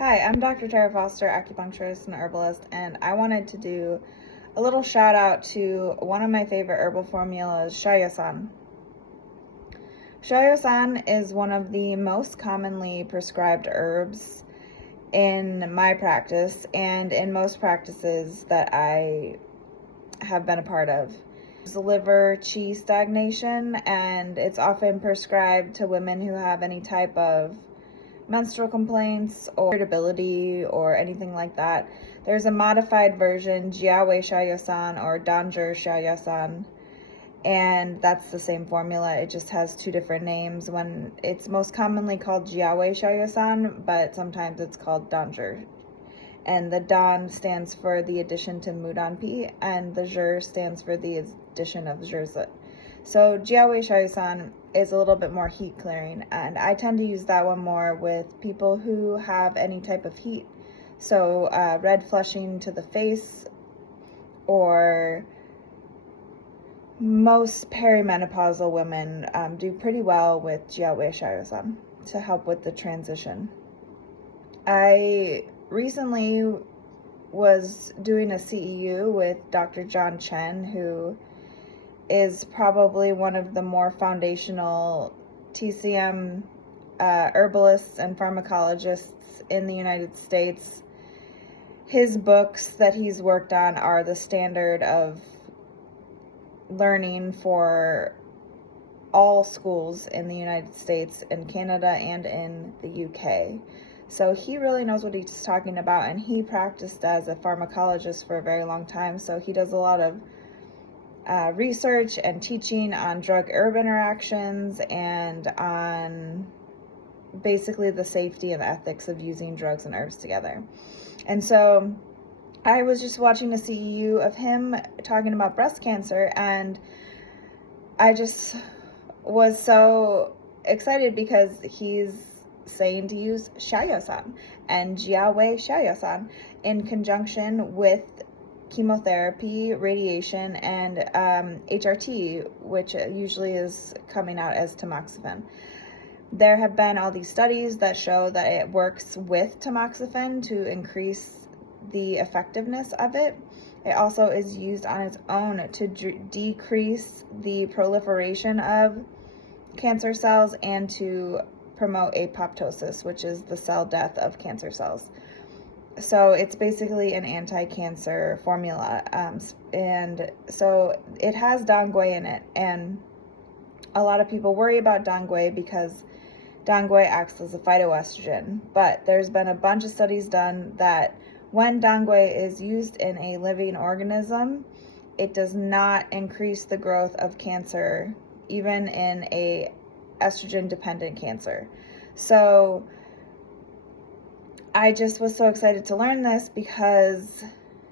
Hi, I'm Dr. Tara Foster, acupuncturist and herbalist, and I wanted to do a little shout out to one of my favorite herbal formulas, Xiao Yao San. Xiao Yao San is one of the most commonly prescribed herbs in my practice and in most practices that I have been a part of. It's liver qi stagnation, and it's often prescribed to women who have any type of menstrual complaints or irritability or anything like that. There's a modified version, Jiaowei Xiao Yao San or Danzhi Xiao Yao San, and that's the same formula. It just has two different names. When it's most commonly called Jiaowei Xiao Yao San, but sometimes it's called Danzhi. And the Dan stands for the addition to Mudanpi, and the Zhi stands for the addition of Zhizi. So Jiaowei Xiao Yao San is a little bit more heat clearing, and I tend to use that one more with people who have any type of heat. So red flushing to the face, or most perimenopausal women do pretty well with Jiaowei Xiao Yao San to help with the transition. I recently was doing a CEU with Dr. John Chen, who is probably one of the more foundational TCM herbalists and pharmacologists in the United States. His books that he's worked on are the standard of learning for all schools in the United States, in Canada, and in the UK. So he really knows what he's talking about, and he practiced as a pharmacologist for a very long time. So he does a lot of research and teaching on drug-herb interactions and on basically the safety and ethics of using drugs and herbs together. And so I was just watching a CEU of him talking about breast cancer, and I just was so excited because he's saying to use Xiao Yao San and Jiaowei Xiao Yao San in conjunction with chemotherapy, radiation, and HRT, which usually is coming out as tamoxifen. There have been all these studies that show that it works with tamoxifen to increase the effectiveness of it. It also is used on its own to decrease the proliferation of cancer cells and to promote apoptosis, which is the cell death of cancer cells. So it's basically an anti-cancer formula, and so it has dangui in it, and a lot of people worry about dangui because dangui acts as a phytoestrogen, but there's been a bunch of studies done that when dangui is used in a living organism, it does not increase the growth of cancer, even in a estrogen-dependent cancer. So I just was so excited to learn this because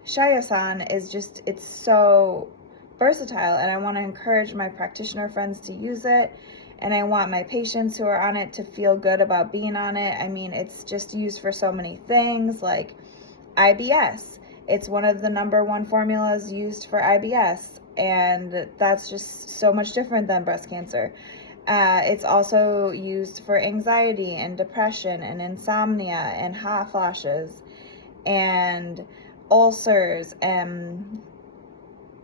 Xiao Yao San is just, it's so versatile, and I want to encourage my practitioner friends to use it, and I want my patients who are on it to feel good about being on it. I mean, it's just used for so many things, like IBS. It's one of the #1 formulas used for IBS, and that's just so much different than breast cancer. It's also used for anxiety and depression and insomnia and hot flashes and ulcers and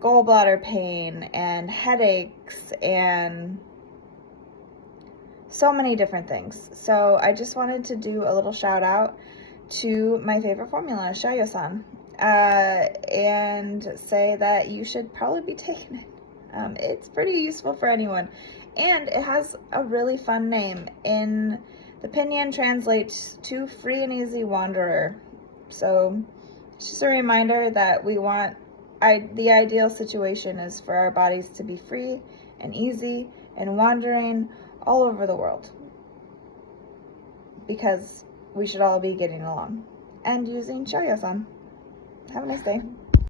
gallbladder pain and headaches and so many different things. So I just wanted to do a little shout out to my favorite formula, Xiao Yao San, and say that you should probably be taking it. It's pretty useful for anyone. And it has a really fun name. In the pinyin translates to free and easy wanderer. So it's just a reminder that we want, the ideal situation is for our bodies to be free and easy and wandering all over the world, because we should all be getting along and using Xiao Yao San. Have a nice day.